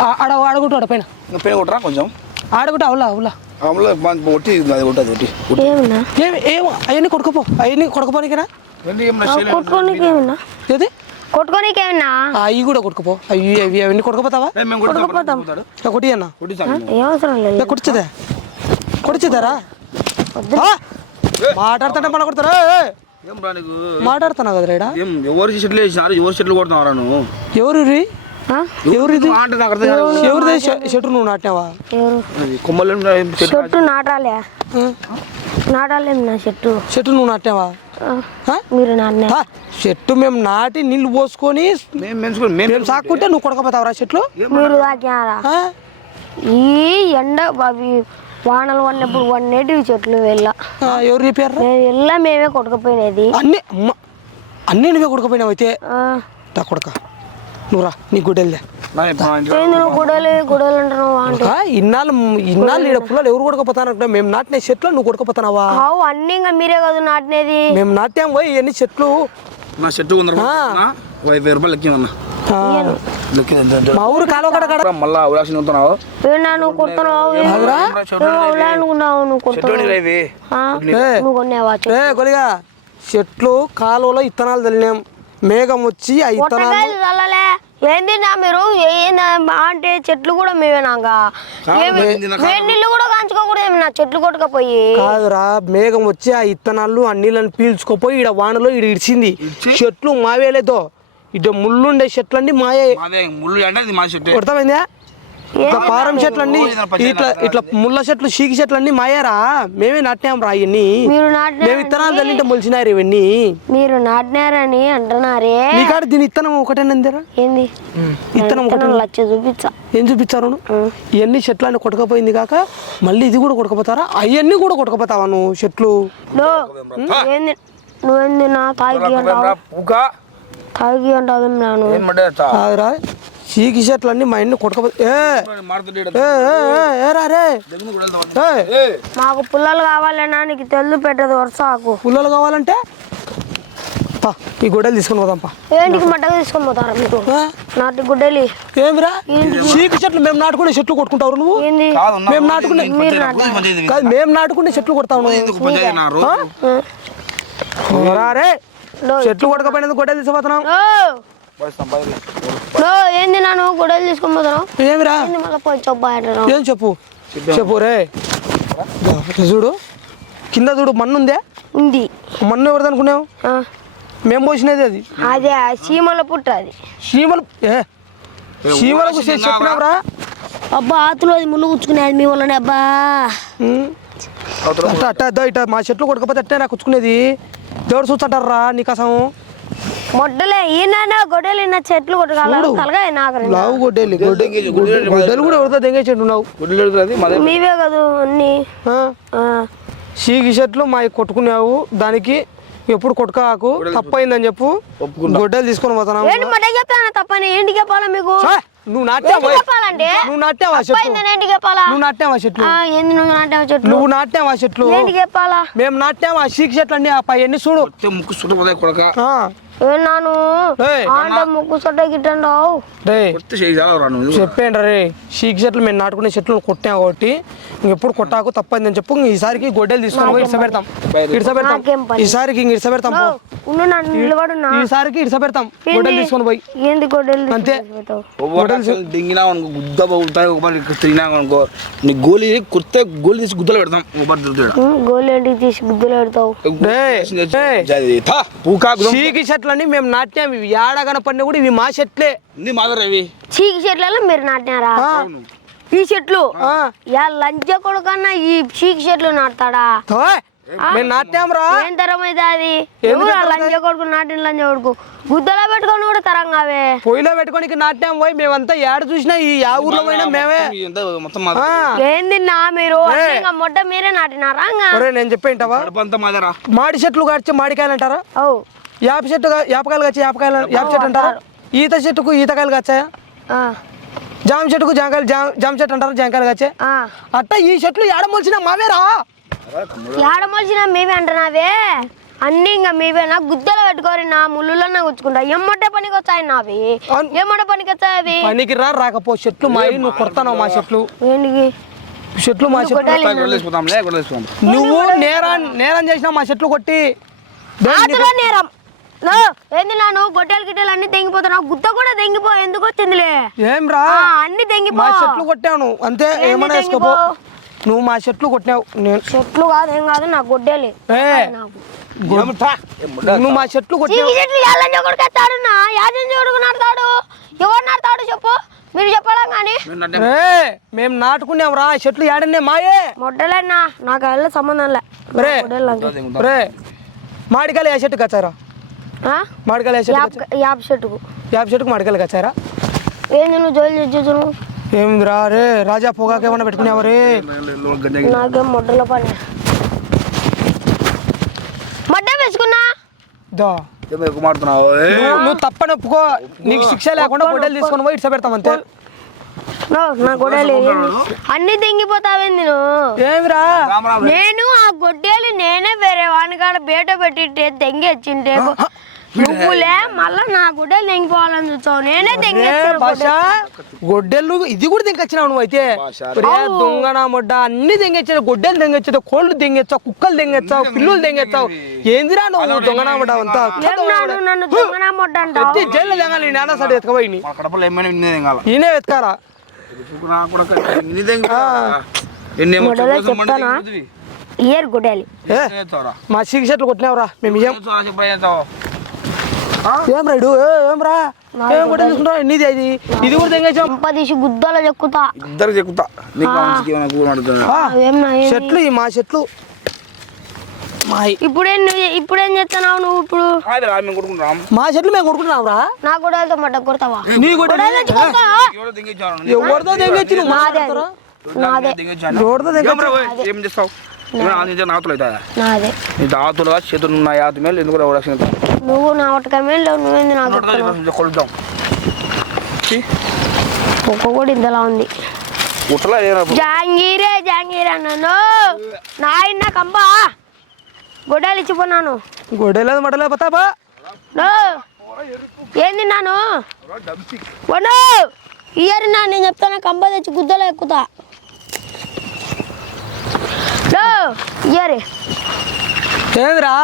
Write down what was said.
ఆడగొట్టు పైన పైన కొట్టరా కొంచెం ఆడగొట్టు అవులా అవులా ఒట్టి అది కొట్టదు ఒట్టి ఏమో అవన్నీ కొడుకోపో అవన్నీ కొడుకోపోనికేనా ఏది కొట్టుకోనికేమన్నా అవి కూడా కొట్టుకుపో అవి అవి అవన్నీ కొట్టుకుపోతావా కొట్టి అన్న కొట్టించదా కొట్టించదారా మాట్లాడుతుంటే మన కొడతారా మాట్లాడుతున్నా కదా రేడా ఎవరు చెట్లు వేసినారు ఎవరు చెట్లు కొడుతున్నారా నువ్వు ఎవరు ఎవరిది ఎవరిది చెట్టు నువ్వు నాటినావా కొమ్మలు చెట్టు నాటాలే నాటాలేం నా చెట్టు చెట్టు నువ్వు నాటినావా మీరు నాటినా చెట్టు మేము నాటి నీళ్ళు పోసుకొని మేము సాక్కుంటే నువ్వు కొడకపోతావరా చెట్లు మీరు తాకినారా ఈ ఎండ అవి వానలు పడినప్పుడు వన్నేటివి చెట్లు ఎవరు రిపేర్ వెళ్ళా మేమే కొట్టుకుపోయినది అన్నీ నువ్వే కొడుకుపోయినావు అయితే కొడక నువ్వు రా నీ గుడ్డెల్దే గుడలు అంటున్నావు ఇన్నాళ్ళు ఈడ పుల్లలు ఎవరు కొడుకుపోతాను మేము నాటిన చెట్లు నువ్వు కొడుకుపోతున్నావా అన్ని ఇంకా మీరే కదా నాటినది మేము నాట్యాం పోయి ఎన్ని చెట్లు నా చెట్టు 1000 రూపాయలు లెక్కిందన్నా మా ఊరు కాలువ కడ మళ్ళా ఉలాసి నవ్వుతున్నావు కొలిగా చెట్లు కాలువలో ఇత్తనాలు చల్లినాం మేఘం వచ్చి ఆ ఇత్తనాలు ఏంది నా మీరు అంటే చెట్లు కూడా మేమేనాగా నీళ్ళు కూడా కాంచుకోకూడదు నా చెట్లు కొట్టుకపోయి కాదురా మేఘం వచ్చి ఆ ఇత్తనాలు ఆ నీళ్ళని పీల్చుకోపోయి ఈడ వానలో ఈడ ఇడిచింది చెట్లు మావేలేదో ఇటు ముళ్ళుండే చెట్లన్నీ మాయే కొడతామైందా ఇట్లా పారం చెట్లన్నీ ఇట్లా ఇట్లా ముళ్ళ చెట్లు చీకి చెట్లన్నీ మాయారా మేమే నాటినాం రా ఇవన్నీ మేము విత్తనాలు తల్లింటే మొలిచినారు ఇవన్నీ మీరు నాటినారని అంటున్నారే నీ కాడ దీని ఇత్తనం ఒకటేనందిరా ఏంది ఇత్తనం లచ్చ చూపించా ఏం చూపించారు ఇవన్నీ చెట్లన్నీ కొట్టుకపోయింది కాక మళ్ళీ ఇది కూడా కొట్టుకుపోతారా అవన్నీ కూడా కొట్టుకుపోతావా నువ్వు చెట్లు నువ్వేంది నా తాగి అంటావు కాదురా చీకి చెట్లన్నీ మా ఇంటి కొట్టుకపోతే మాకు పుల్లలు కావాలన్నా నీకు తెలుసు పెట్టదు వరుసకు పుల్లలు కావాలంటే ఈ గుడ్డలు తీసుకొని పోదాంపా ఏంటికి మట్టగా తీసుకొని పోతారా మీకు నాటి గుడ్డలి ఏమిరా చీకి చెట్లు మేము నాటుకునే చెట్లు కొట్టుకుంటావు నువ్వు మేము నాటుకునే మేము నాటుకునే చెట్లు కొడతావు రే చెట్లు కొట్టకపోయినందుకు గొడ్డలు తీసుకుపోతున్నాం ఏంది నన్ను గొడవలు తీసుకొని పోతున్నావు ఏమిరా ఏం చెప్పు చెప్పు రే చూడు కింద చూడు మన్ను ఉందే ఉంది మన్ను ఎవరిది అనుకున్నావు మేము పోసినది అది అదే చీమల పుట్ట అది చీమలకు చెప్పినావురా అబ్బా ఆతులో అది ముళ్ళు కూర్చుకునేది మీ వాళ్ళని అబ్బా అట్ట ఇట్ట మా చెట్లు కొట్టకపోతే అట్టే నాకు కూర్చుకునేది దేవుడు చూస్తారా నీకోసం మొడ్డలే ఈయన గొడ్డలు చెట్లు కొట్టగలవు గొడ్డలు కూడా ఎవరితో దెంగే చెట్టు ఉన్నావు మీవే కదా అన్ని చీకి చెట్లు మా కొట్టుకున్నావు దానికి ఎప్పుడు కొట్టుకాకు తప్పైందని చెప్పు గొడ్డలు తీసుకొని పోతున్నావు తప్పని ఏంటి చెప్పాలా మీకు నువ్వు నాట్యావా చెట్లు నువ్వు నాట్యావా చెట్లు మేము నాట్యావా చీకి చెట్లు అన్ని అవన్నీ చూడు ముక్కు చుట్టూ కొడక నాను ముక్కు సొట్ట గిట్టండావు చెప్పండి రే చీకి చెట్లు మేము నాటుకునే చెట్లు కొట్టాం కాబట్టి ఎప్పుడు కొట్టాకు తప్పని అని చెప్పు ఈసారికి గొడ్డలు తీసుకొని పోయి ఇడిసపెడతాం ఈసారికి ఇడిసపెడతాం ఈసారికి ఇడిసపెడతాం గొడ్డలు తీసుకొని పోయి ఏంది గొడ్డలు అంతే తిరిగినామనుకో నీ గోళీ కుర్తే గోళీ తీసి గుద్దలు పెడతాం గోళీ ఏంటి తీసి గుద్దలు పెడతావు చీకి చెట్లని మేము నాట్యాం ఇవి ఏడగన పడిన కూడా ఇవి మా చెట్లే మాదరవి చీకి చెట్లలో మీరు నాటినారా ఈ చెట్లు లంచ కొడుకన్నా ఈ చీకి చెట్లు నాటుతాడా మేము నాట్యాం రా ఏం తరం అయితే అది లంచ కొడుకు నాటిన లంచ కొడుకు గుద్దలో పెట్టుకొని కూడా తరంగావే పొయ్యిలో పెట్టుకొని నాట్యాం పోయి మేమంతా ఏడ చూసినా ఈ యా ఊర్లో పోయినా మేమే ఏంది నా మీరు మొట్ట మీరే నాటినారా నేను చెప్పేంటావా మాడి చెట్లు కాచి మాడికాయలు అంటారా యాప చెట్టు యాపకాయలు కాచి యాప చెట్టు అంటారా ఈత చెట్టుకు ఈతకాయలు కాచాయా జామ చెట్టుకు జామ చెట్టు అంటారా జామకాయలు కాచే అట్ట ఈ చెట్లు ఏడ మొలిచినా మావేరా ఏడ మొలిచినా మేమే అంటున్నావే అన్ని ఇంకా మీవేనా గుద్దలు పెట్టుకోరి నా ముళ్ళులన్నా గుచ్చుకుంటా ఎమ్మటే పనికి వచ్చాయి నావి అవును. ఎమ్మటే పనికి వచ్చాయి అవి పనికి రాకపో చెట్లు మాయి నువ్వు కొడతావు మా చెట్లు ఏంటికి చెట్లు మా చెట్లు గొడవలేసిపోతాంలే గొడవలేసిపోతాం నువ్వు నేరం చేసినావు మా చెట్లు కొట్టి ఆతులో నేరం నో ఏంది నాను గొట్టెలు గిట్టెలు అన్ని తెంగిపోతున్నావు గుద్ద కూడా తెంగిపో ఎందుకు వచ్చిందిలే ఏం రా అన్ని తెంగిపో మా చెట్లు కొట్టావు నువ్వు అంతే ఏంది ఏమన్నా వేసుకోపో నువ్వు మా చెట్లు కొట్టినావు నేను చెట్లు కాదు ఏం కాదు నా గొడ్డేలే ఏ, నాకు నువ్వు మా చెట్లు కొట్టినావు చెట్లు యాలని ఒకడికి ఎత్తాడు నా యాజన్ చూడుకు నడతాడు ఎవరు నడతాడు చెప్పు మీరు చెప్పాలా కానీ మేము నాటుకున్నాం రా చెట్లు ఏడనే మాయే మొట్టలేనా నాకు వెళ్ళ సంబంధం లే రే గొడ్డలు నాకు. రే మాడికాయలు ఏ చెట్టుకు వచ్చారా ఆ? మాడికాయలు ఏ చెట్టుకు యాప్ చెట్టుకు యాభై చెట్టుకు మాడికాయలు వచ్చారా ఏంది నువ్వు జోలి చూస్తున్నావు ఏమిరా రే రాజా పొగాకు ఏమన్నా పెట్టుకునేవా రే నాకేం మొట్టల పని మడ్డ వేసుకున్నా దా ఎక్కువ మాడుతున్నావు నువ్వు తప్పని ఒప్పుకో నీకు శిక్ష లేకుండా గొడ్డలు తీసుకొని పోయి ఇట్లా పెడతాం అంతే నో, నా గొడ్డలి అన్ని తెంగిపోతావేంది నువ్వు ఏమిరా నేను ఆ గొడ్డలి నేనే వేరే వానికాడ బేట పెట్టింటే తెంగి వచ్చింటే నువ్వులే మళ్ళా నా గుడ్డలు తెంగిపోవాలని చూస్తావు నేనే భాష గొడ్డెలు ఇది కూడా తెంకొచ్చినావు నువ్వు అయితే రే దొంగన మొడ్డ అన్ని తెంగొచ్చావు గొడ్డెలు తెంగొచ్చావు కోళ్ళు తెంగొచ్చావు కుక్కలు తెంగొచ్చావు పిల్లులు తెంగొచ్చావు ఏందిరా నువ్వు దొంగన మొడ్డ అంతా నన్ను దొంగనా మొడ్డ అంటావు ఎత్తి జైల్లో తెంగాలి నాన్న సైడ్ ఎత్తుకపోయి మా కడపలో ఏమైనా వినేదేం కాల ఈయనే వెతకారా నాకు కూడా వినేదేం ఎన్నేమో మొదలు చెప్తానా ఇయర్ గొడ్డలి ఏ మా సిగి చెట్లు కొట్టినావురా మేము ఏం ఏం రైడు ఏం రా ఏం కూడా తీసుకుంటావు నీది అది ఇది కూడా తెంగేసాం తీసి గుద్దలో చెక్కుతా ఇద్దరు చెక్కుతా నీకు మంచికి ఏమైనా కూర మాడుతున్నా చెట్లు ఈ మా చెట్లు మాయి ఇప్పుడేం చేస్తున్నావు నువ్వు ఇప్పుడు మేము కొడుకుంటాం మా చెట్లు మేము కొడుకుంటున్నాం రా నా గొడవలతో మడ్డ కొడతావా నీ కూడా ఎవడో దింగించాను ఎవరితో తెంగొచ్చి నువ్వు నాదే నాదే ఎవరితో తెంగొచ్చి ఏం చేస్తావు నాతులు అవుతా నాదే నీ దాతులుగా చేతులు ఉన్న యాతి మేలు ఎందుకు రక్షణ నువ్వు నా ఒట్టకాయ లేవు నువ్వేంది నాకు చెప్తున్నావు? కొలుద్దాం ఒక్క కూడా ఇంతలా ఉంది ఉట్టలా జాంగీరే అన్నాను నా ఇన్న కంబ గొడ్డలు ఇచ్చిపోన్నాను గొడ్డలేదు మడలేదు పోతాబా ఏంది నాను ఇయర్ నా నేను చెప్తాను కంబ తెచ్చి గుద్దలో ఎక్కుతా ఇయరే ఏందిరా